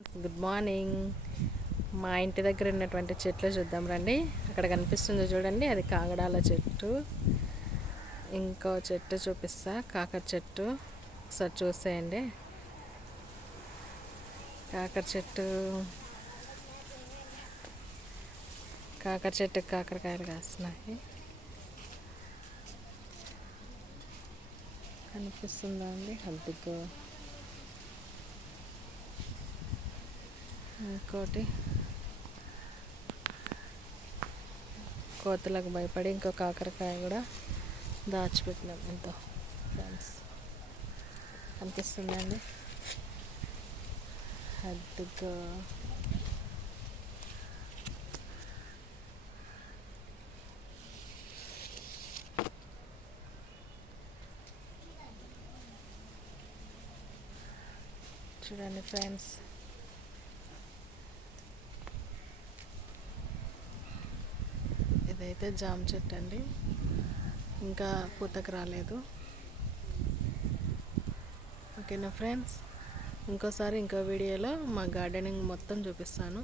Good morning మా ఇంటి దగ్గర ఉన్నటువంటి చెట్లు చూద్దాం రండి. అక్కడ కనిపిస్తుంది చూడండి అది కాగడాల చెట్టు. ఇంకో చెట్టు చూపిస్తా కాకర చెట్టు. ఒకసారి చూసేయండి. కాకర చెట్టు. కాకర చెట్టు కాకరకాయలు కాస్తున్నాయి. కనిపిస్తుందా అండి? అద్దుకో ఇంకోటి. కోతలకు భయపడి ఇంకో కాకరకాయ కూడా దాచిపెట్టినాం ఎంతో. ఫ్రెండ్స్ అనిపిస్తుందండి. అద్దుగా చూడండి ఫ్రెండ్స్. ఇదైతే జామ చెట్టు అండి. ఇంకా పూతకు రాలేదు. ఓకేనా ఫ్రెండ్స్? ఇంకోసారి ఇంకో వీడియోలో మా గార్డెనింగ్ మొత్తం చూపిస్తాను.